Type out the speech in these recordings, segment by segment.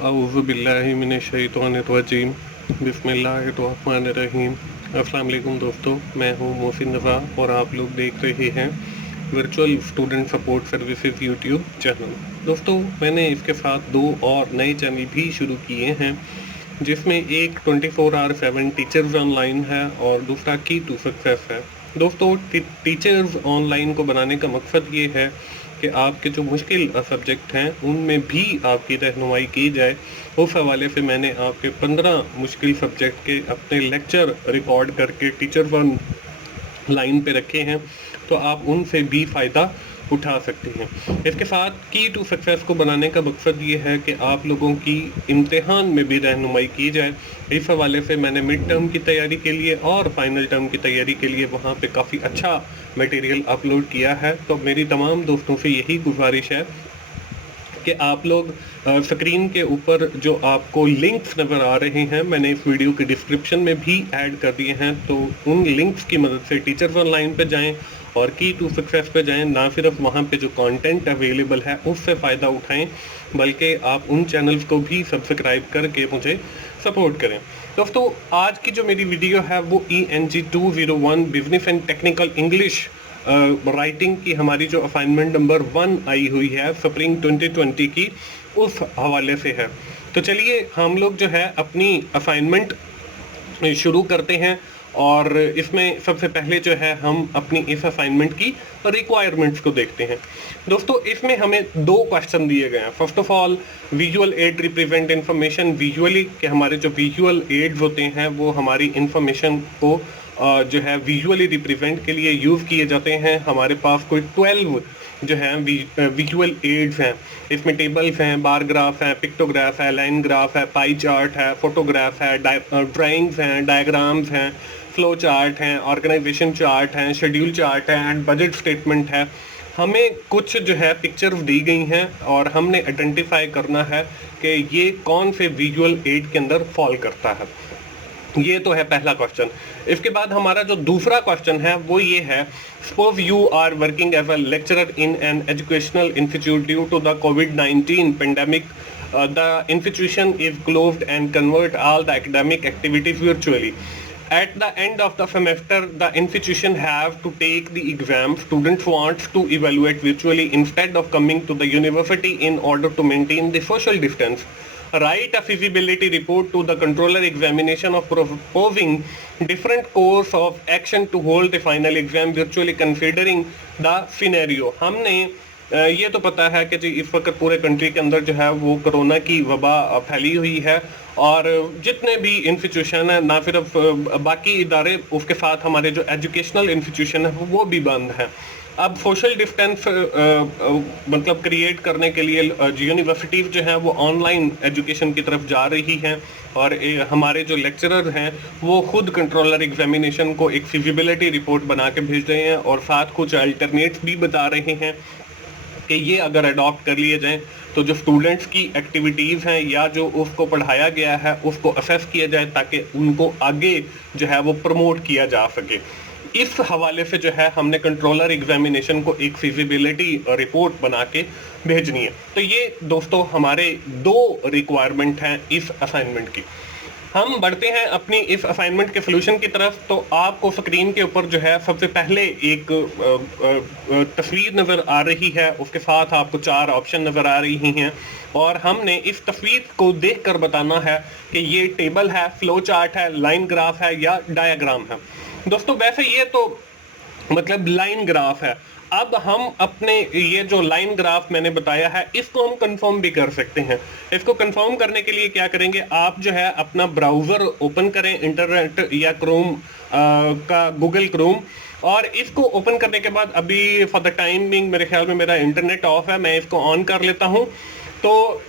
अऊज़ु बिल्लाहि मिनश्शैतानिर्रजीम बिस्मिल्लाहिर्रहमानिर्रहीम। अस्सलाम वालेकुम दोस्तों, मैं हूं मोहसिन रज़ा और आप लोग देख रहे हैं virtual student support services YouTube channel. दोस्तों, मैंने इसके साथ 2 और नए चैनल भी शुरू किए हैं, जिसमें एक 24/7 टीचर्स ऑनलाइन है और दूसरा की टू सक्सेस है। दोस्तों, टीचर्स ऑनलाइन को बनाने का मकसद ये है कि आपके जो मुश्किल सब्जेक्ट हैं उनमें भी आपकी रहनुमाई की जाए। उस हवाले से मैंने आपके 15 मुश्किल सब्जेक्ट के अपने लेक्चर रिकॉर्ड करके टीचर वन लाइन पे रखे हैं, तो आप उनसे भी फ़ायदा उठा सकते हैं। इसके साथ की टू सक्सेस को बनाने का मकसद ये है कि आप लोगों की इम्तिहान में भी रहनुमाई की जाए। इस हवाले से मैंने मिड टर्म की तैयारी के लिए और फाइनल टर्म की तैयारी के लिए वहाँ पे काफ़ी अच्छा मटेरियल अपलोड किया है। तो मेरी तमाम दोस्तों से यही गुजारिश है कि आप लोग स्क्रीन के ऊपर जो आपको लिंक्स नज़र आ रहे हैं, मैंने इस वीडियो के डिस्क्रिप्शन में भी ऐड कर दिए हैं, तो उन लिंक्स की मदद से टीचर्स ऑनलाइन पे जाएं और की टू सक्सेस पे जाएं। ना सिर्फ वहाँ पे जो कंटेंट अवेलेबल है उससे फ़ायदा उठाएं, बल्कि आप उन चैनल्स को भी सब्सक्राइब करके मुझे सपोर्ट करें। दोस्तों, आज की जो मेरी वीडियो है वो ENG 201 business and technical English writing की हमारी जो असाइनमेंट नंबर 1 आई हुई है स्प्रिंग 2020 की, उस हवाले से है। तो चलिए हम लोग जो है अपनी असाइनमेंट शुरू करते हैं और इसमें सबसे पहले जो है हम अपनी इस असाइनमेंट की रिक्वायरमेंट्स को देखते हैं। दोस्तों, इसमें हमें 2 क्वेश्चन दिए गए हैं। First of all, visual add represent information visually, कि हमारे जो विजुअल एड्स होते हैं वो हमारी इंफॉर्मेशन को जो है विजुअली रिप्रेजेंट के लिए यूज़ किए जाते हैं। हमारे पास कोई 12 जो है विजुअल एड्स हैं। इसमें टेबल्स हैं, बार ग्राफ है, पिक्टोग्राफ है, लाइन ग्राफ है, पाई चार्ट है, फोटोग्राफ है, ड्राइंग्स हैं, डायग्राम्स हैं, फ्लो चार्ट हैं, ऑर्गेनाइजेशन चार्ट हैं, शेड्यूल चार्ट है एंड बजट स्टेटमेंट है। हमें कुछ जो है पिक्चर्स दी गई हैं और हमने आइडेंटिफाई करना है कि ये कौन से विजुअल एड के अंदर फॉल करता है। ये तो है पहला क्वेश्चन। इसके बाद हमारा जो दूसरा क्वेश्चन है वो ये है, suppose you are working as a lecturer in an educational institute due to the COVID-19 pandemic, the institution is closed and convert all the academic activities virtually. At the end of the semester, the institution have to take the exam. Students want to evaluate virtually instead of coming to the university in order to maintain the social distance. Write a feasibility report to the controller examination of proposing different course of action to hold the final exam virtually considering the scenario. हमने ये तो पता है कि जी इस वक्त पूरे country के अंदर जो है वो कोरोना की वबा फैली हुई है और जितने भी इंस्टीट्यूशन है, ना सिर्फ बाकी इदारे, उसके साथ हमारे जो एजुकेशनल इंस्टीट्यूशन है वो भी बंद है। अब सोशल डिस्टेंस मतलब क्रिएट करने के लिए यूनिवर्सिटीज़ जो हैं वो ऑनलाइन एजुकेशन की तरफ जा रही हैं और हमारे जो लेक्चरर हैं वो खुद कंट्रोलर एग्जामिनेशन को एक फिजिबिलिटी रिपोर्ट बना के भेज रहे हैं और साथ कुछ अल्टरनेट्स भी बता रहे हैं कि ये अगर अडॉप्ट कर लिए जाएं तो जो स्टूडेंट्स की एक्टिविटीज़ हैं या जो उसको पढ़ाया गया है उसको असेस किया जाए ताकि उनको आगे जो है वो प्रमोट किया जा सके। इस हवाले से जो है हमने कंट्रोलर एग्जामिनेशन को एक फिजिबिलिटी रिपोर्ट बना के भेजनी है। तो ये दोस्तों हमारे 2 रिक्वायरमेंट हैं इस असाइनमेंट की। हम बढ़ते हैं अपनी इस असाइनमेंट के सोल्यूशन की तरफ। तो आपको स्क्रीन के ऊपर जो है सबसे पहले एक तस्वीर नज़र आ रही है, उसके साथ आपको 4 ऑप्शन नज़र आ रही हैं और हमने इस तस्वीर को देखकर बताना है कि ये टेबल है, फ्लो चार्ट है, लाइन ग्राफ है या डायग्राम है। दोस्तों, वैसे ये तो मतलब लाइन ग्राफ है। अब हम अपने ये जो लाइन ग्राफ मैंने बताया है इसको हम कंफर्म भी कर सकते हैं। इसको कंफर्म करने के लिए क्या करेंगे, आप जो है अपना ब्राउज़र ओपन करें, इंटरनेट या क्रोम का गूगल क्रोम, और इसको ओपन करने के बाद अभी फॉर द टाइम बिंग मेरे ख्याल में मेरा इंटरनेट ऑफ है, मैं इसको ऑन कर लेता हूँ। तो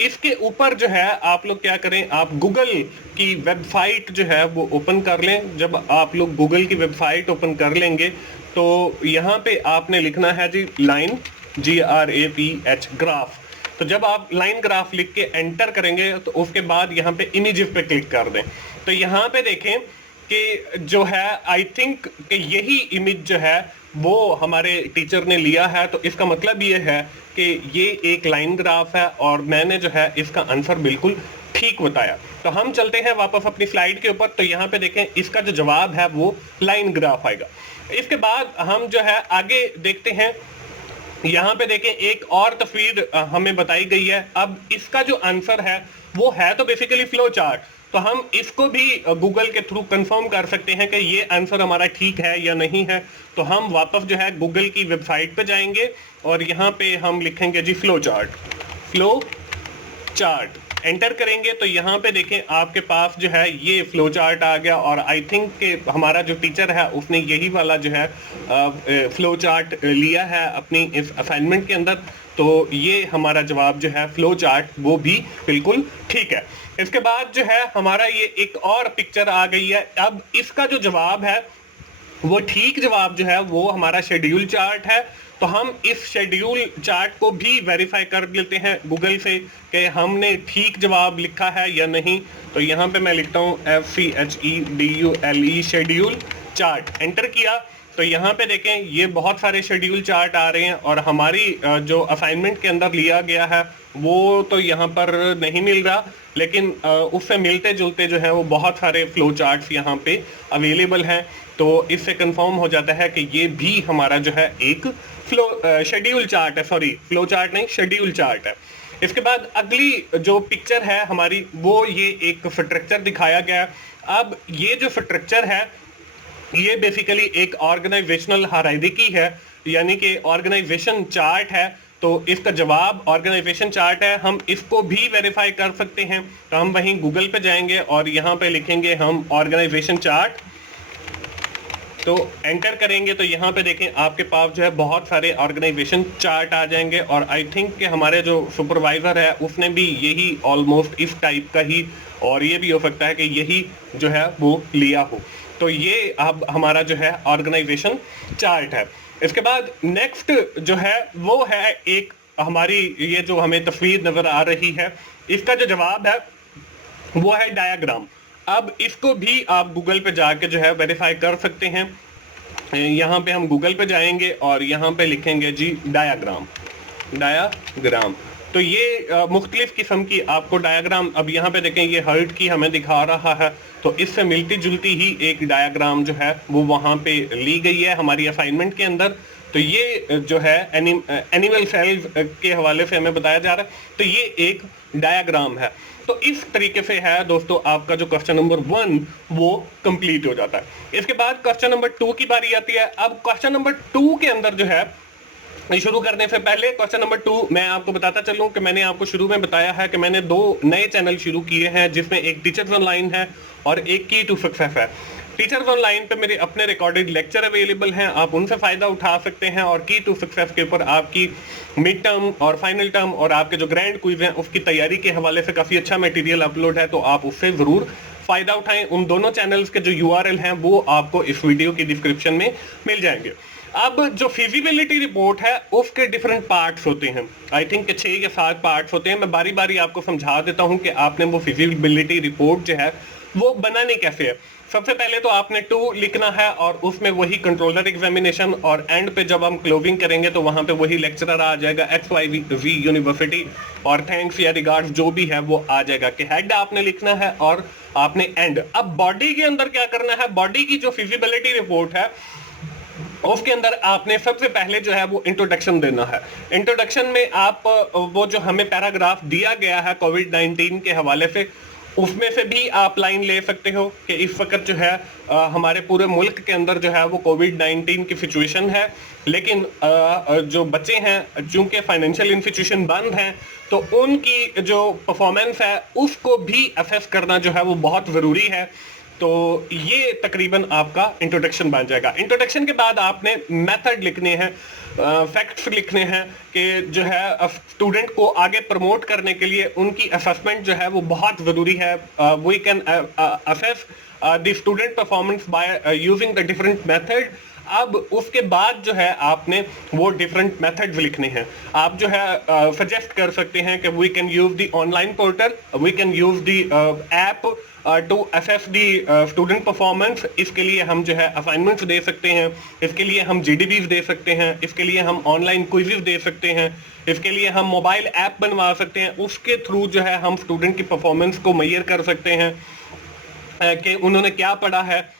इसके ऊपर जो है आप लोग क्या करें, आप गूगल की वेबसाइट जो है वो ओपन कर लें। जब आप लोग गूगल की वेबसाइट ओपन कर लेंगे तो यहाँ पे आपने लिखना है जी लाइन, GRAPH ग्राफ। तो जब आप लाइन ग्राफ लिख के एंटर करेंगे तो उसके बाद यहाँ पे इमेजेस पे क्लिक कर दें। तो यहाँ पे देखें कि जो है आई थिंक कि यही इमेज जो है वो हमारे टीचर ने लिया है, तो इसका मतलब ये है कि ये एक लाइन ग्राफ है और मैंने जो है इसका आंसर बिल्कुल ठीक बताया। तो हम चलते हैं वापस अपनी स्लाइड के ऊपर। तो यहाँ पे देखें इसका जो जवाब है वो लाइन ग्राफ आएगा। इसके बाद हम जो है आगे देखते हैं, यहाँ पे देखें एक और तस्वीर हमें बताई गई है। अब इसका जो आंसर है वो है तो बेसिकली फ्लो चार्ट, तो हम इसको भी गूगल के थ्रू कंफर्म कर सकते हैं कि ये आंसर हमारा ठीक है या नहीं है। तो हम वापस जो है गूगल की वेबसाइट पे जाएंगे और यहाँ पे हम लिखेंगे जी फ्लो चार्ट एंटर करेंगे। तो यहाँ पे देखें आपके पास जो है ये फ्लो चार्ट आ गया और आई थिंक कि हमारा जो टीचर है उसने यही वाला जो है फ्लो चार्ट लिया है अपनी इस असाइनमेंट के अंदर। तो ये हमारा जवाब जो है फ्लो चार्ट वो भी बिल्कुल ठीक है। इसके बाद जो है हमारा ये एक और पिक्चर आ गई है। अब इसका जो जवाब है वो ठीक जवाब जो है वो हमारा शेड्यूल चार्ट है। तो हम इस शेड्यूल चार्ट को भी वेरीफाई कर लेते हैं गूगल से कि हमने ठीक जवाब लिखा है या नहीं। तो यहाँ पे मैं लिखता हूँ FCHEDULE शेड्यूल चार्ट, एंटर किया। तो यहाँ पे देखें ये बहुत सारे शेड्यूल चार्ट आ रहे हैं और हमारी जो असाइनमेंट के अंदर लिया गया है वो तो यहाँ पर नहीं मिल रहा, लेकिन उससे मिलते जुलते जो है वो बहुत सारे फ्लो चार्ट्स यहाँ पे अवेलेबल हैं। तो इससे कंफर्म हो जाता है कि ये भी हमारा जो है एक शेड्यूल चार्ट है, सॉरी फ्लो चार्ट नहीं शेड्यूल चार्ट है। इसके बाद अगली जो पिक्चर है हमारी वो ये एक स्ट्रक्चर दिखाया गया है। अब ये जो स्ट्रक्चर है ये बेसिकली एक ऑर्गेनाइजेशनल हायरार्की है, यानी कि ऑर्गेनाइजेशन चार्ट है। तो इसका जवाब ऑर्गेनाइजेशन चार्ट है। हम इसको भी वेरीफाई कर सकते हैं। तो हम वहीं गूगल पे जाएंगे और यहाँ पे लिखेंगे हम ऑर्गेनाइजेशन चार्ट, तो एंटर करेंगे। तो यहाँ पे देखें आपके पास जो है बहुत सारे ऑर्गेनाइजेशन चार्ट आ जाएंगे और आई थिंक कि हमारे जो सुपरवाइजर है उसने भी यही ऑलमोस्ट इस टाइप का ही, और ये भी हो सकता है कि यही जो है वो लिया हो। तो ये अब हमारा जो है ऑर्गेनाइजेशन चार्ट है। इसके बाद नेक्स्ट जो है वो है एक हमारी ये जो हमें तस्वीर नजर आ रही है, इसका जो जवाब है वो है डायग्राम। अब इसको भी आप गूगल पे जाके जो है वेरीफाई कर सकते हैं। यहाँ पे हम गूगल पे जाएंगे और यहाँ पे लिखेंगे जी डायग्राम। तो ये मुख्तलिफ किस्म की आपको डायग्राम, अब यहाँ पे देखें ये हर्ट की हमें दिखा रहा है, तो इससे मिलती जुलती ही एक डायग्राम जो है वो वहाँ पे ली गई है हमारी असाइनमेंट के अंदर। तो ये जो है एनिमल सेल्स के हवाले से हमें बताया जा रहा है। तो ये एक डायग्राम है। तो इस तरीके से है दोस्तों आपका जो क्वेश्चन नंबर 1 वो कंप्लीट हो जाता है। इसके बाद क्वेश्चन नंबर 2 की बारी आती है। अब क्वेश्चन नंबर 2 के अंदर जो है शुरू करने से पहले क्वेश्चन नंबर 2 मैं आपको बताता चलूं कि मैंने आपको शुरू में बताया है कि मैंने 2 नए चैनल शुरू किए हैं, जिसमें एक टीचर्स ऑनलाइन है और एक की टू सक्सेस है। टीचर्स ऑनलाइन पे मेरे अपने रिकॉर्डेड लेक्चर अवेलेबल हैं, आप उनसे फ़ायदा उठा सकते हैं। और की टू सक्सेस के ऊपर आपकी मिड टर्म और फाइनल टर्म और आपके जो ग्रैंड क्विज हैं उसकी तैयारी के हवाले से काफ़ी अच्छा मटेरियल अपलोड है, तो आप उससे ज़रूर फ़ायदा उठाएं। उन दोनों चैनल्स के जो URL हैं वो आपको इस वीडियो की डिस्क्रिप्शन में मिल जाएंगे। अब जो फिजिबिलिटी रिपोर्ट है उसके डिफरेंट पार्ट्स होते हैं, आई थिंक 6 या 7 पार्ट्स होते हैं। मैं बारी बारी आपको समझा देता हूं कि आपने वो फिजिबिलिटी रिपोर्ट जो है वो बनानी कैसे है। सबसे पहले तो आपने 2 लिखना है और उसमें वही कंट्रोलर एग्जामिनेशन, और एंड पे जब हम क्लोजिंग करेंगे तो वहां पे वही लेक्चरर आ जाएगा XYZ यूनिवर्सिटी और थैंक्स या रिगार्ड्स जो भी है वो आ जाएगा कि हेड आपने लिखना है और आपने एंड। अब बॉडी के अंदर क्या करना है, बॉडी की जो फिजिबिलिटी रिपोर्ट है उसके अंदर आपने सबसे पहले जो है वो इंट्रोडक्शन देना है। इंट्रोडक्शन में आप वो जो हमें पैराग्राफ दिया गया है कोविड-19 के हवाले से उसमें से भी आप लाइन ले सकते हो कि इस वक्त जो है हमारे पूरे मुल्क के अंदर जो है वो कोविड-19 की सिचुएशन है, लेकिन जो बच्चे हैं चूंकि फाइनेंशियल इंस्टीट्यूशन बंद हैं तो उनकी जो परफॉर्मेंस है उसको भी असेस करना जो है वो बहुत ज़रूरी है। तो ये तकरीबन आपका इंट्रोडक्शन बन जाएगा। इंट्रोडक्शन के बाद आपने मेथड लिखने हैं, फैक्ट्स लिखने हैं कि जो है स्टूडेंट को आगे प्रमोट करने के लिए उनकी असेसमेंट जो है वो बहुत ज़रूरी है। We can assess the student performance by using the different method. अब उसके बाद जो है आपने वो डिफरेंट मेथड्स लिखने हैं। आप जो है सजेस्ट कर सकते हैं कि we can use the online portal, we can use the app to assess the student performance. इसके लिए हम जो है असाइनमेंट्स दे सकते हैं, इसके लिए हम जीडीबीज दे सकते हैं, इसके लिए हम ऑनलाइन क्विज़ेस दे सकते हैं, इसके लिए हम मोबाइल ऐप बनवा सकते हैं। उसके थ्रू जो है हम स्टूडेंट की परफॉर्मेंस को मेजर कर सकते हैं कि उन्होंने क्या पढ़ा है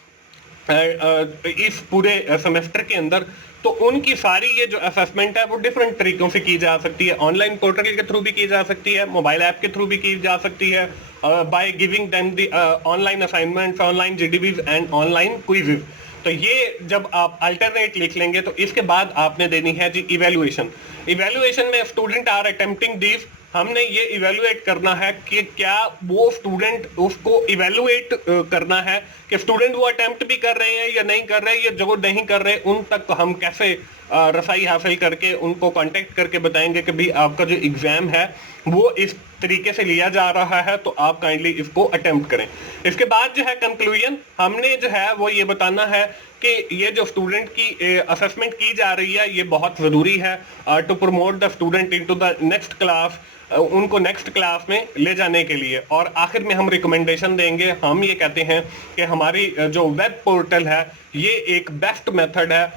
इस पूरे सेमेस्टर के अंदर। तो उनकी सारी ये जो असेसमेंट है वो डिफरेंट तरीकों से की जा सकती है। ऑनलाइन पोर्टल के थ्रू भी की जा सकती है, मोबाइल ऐप के थ्रू भी की जा सकती है, by giving them the online assignments, online GDBs and online quizzes. तो ये जब आप अल्टरनेट लिख लेंगे तो इसके बाद आपने देनी है जी इवेल्युएशन। इवेल्युएशन में स्टूडेंट आर अटेम्प्टिंग दिस, हमने ये इवेल्युएट करना है कि क्या वो स्टूडेंट, उसको इवेल्युएट करना है कि स्टूडेंट वो अटेम्प्ट भी कर रहे हैं या नहीं कर रहे हैं, या जो नहीं कर रहे उन तक तो हम कैसे रसाई हासिल करके उनको कांटेक्ट करके बताएंगे कि भाई आपका जो एग्जाम है वो इस तरीके से लिया जा रहा है, तो आप काइंडली इसको अटेम्प्ट करें। इसके बाद जो है कंक्लूजन, हमने जो है वो ये बताना है कि ये जो स्टूडेंट की असेसमेंट की जा रही है ये बहुत ज़रूरी है to promote the student into the next class, उनको नेक्स्ट क्लास में ले जाने के लिए। और आखिर में हम रिकमेंडेशन देंगे। हम ये कहते हैं कि हमारी जो वेब पोर्टल है ये एक बेस्ट मेथड है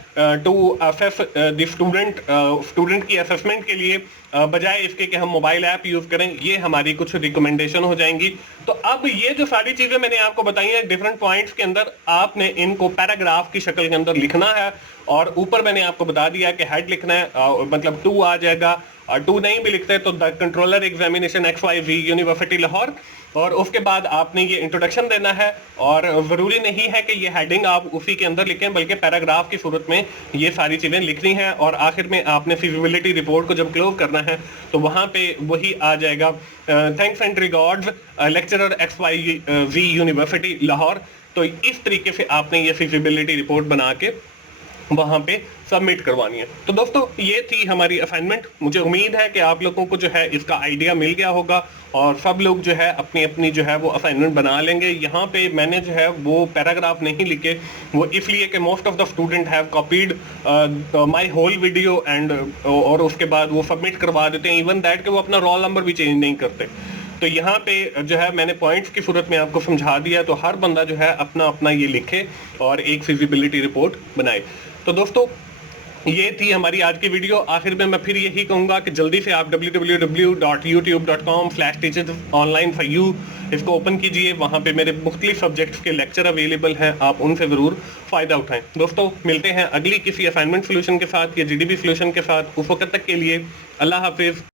टू असेस द स्टूडेंट की असेसमेंट के लिए, बजाय इसके कि हम मोबाइल ऐप यूज़ करें। ये हमारी कुछ रिकमेंडेशन हो जाएंगी। तो अब ये जो सारी चीज़ें मैंने आपको बताई हैं डिफरेंट पॉइंट्स के अंदर, आपने इनको पैराग्राफ की शक्ल के अंदर लिखना है। और ऊपर मैंने आपको बता दिया कि हेड लिखना है, मतलब 2 आ जाएगा। 2 नहीं भी लिखते तो the controller examination XYZ university Lahore, और उसके बाद आपने ये इंट्रोडक्शन देना है। और ज़रूरी नहीं है कि ये हेडिंग आप उसी के अंदर लिखें, बल्कि पैराग्राफ की सूरत में ये सारी चीज़ें लिखनी हैं। और आखिर में आपने फिजिबिलिटी रिपोर्ट को जब क्लोज करना है तो वहाँ पे वही आ जाएगा, thanks and regards lecturer XYZ university Lahore. तो इस तरीके से आपने ये फिजिबिलिटी रिपोर्ट बना के वहाँ पे सबमिट करवानी है। तो दोस्तों ये थी हमारी असाइनमेंट। मुझे उम्मीद है कि आप लोगों को जो है इसका आइडिया मिल गया होगा और सब लोग जो है अपनी अपनी जो है वो असाइनमेंट बना लेंगे। यहाँ पे मैंने जो है वो पैराग्राफ नहीं लिखे, वो इसलिए कि most of the student have copied my whole video and, और उसके बाद वो सबमिट करवा देते हैं, इवन दैट कि वो अपना रोल नंबर भी चेंज नहीं करते। तो यहाँ पे जो है मैंने पॉइंट्स की सूरत में आपको समझा दिया, तो हर बंदा जो है अपना अपना ये लिखे और एक फिजिबिलिटी रिपोर्ट बनाए। तो दोस्तों ये थी हमारी आज की वीडियो। आखिर में मैं फिर यही कहूँगा कि जल्दी से आप www.youtube.com/teachersonline4you इसको ओपन कीजिए। वहाँ पे मेरे मुख्तलिफ सब्जेक्ट्स के लेक्चर अवेलेबल हैं, आप उनसे ज़रूर फ़ायदा उठाएं। दोस्तों मिलते हैं अगली किसी असाइनमेंट सोल्यूशन के साथ या GDB सोल्यूशन के साथ। उस वक्त तक के लिए अल्लाह हाफिज़।